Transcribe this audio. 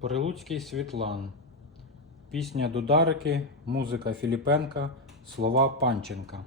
Прилуцький Світлан. Пісня Дударики, музика Філіпенка, слова Панченка.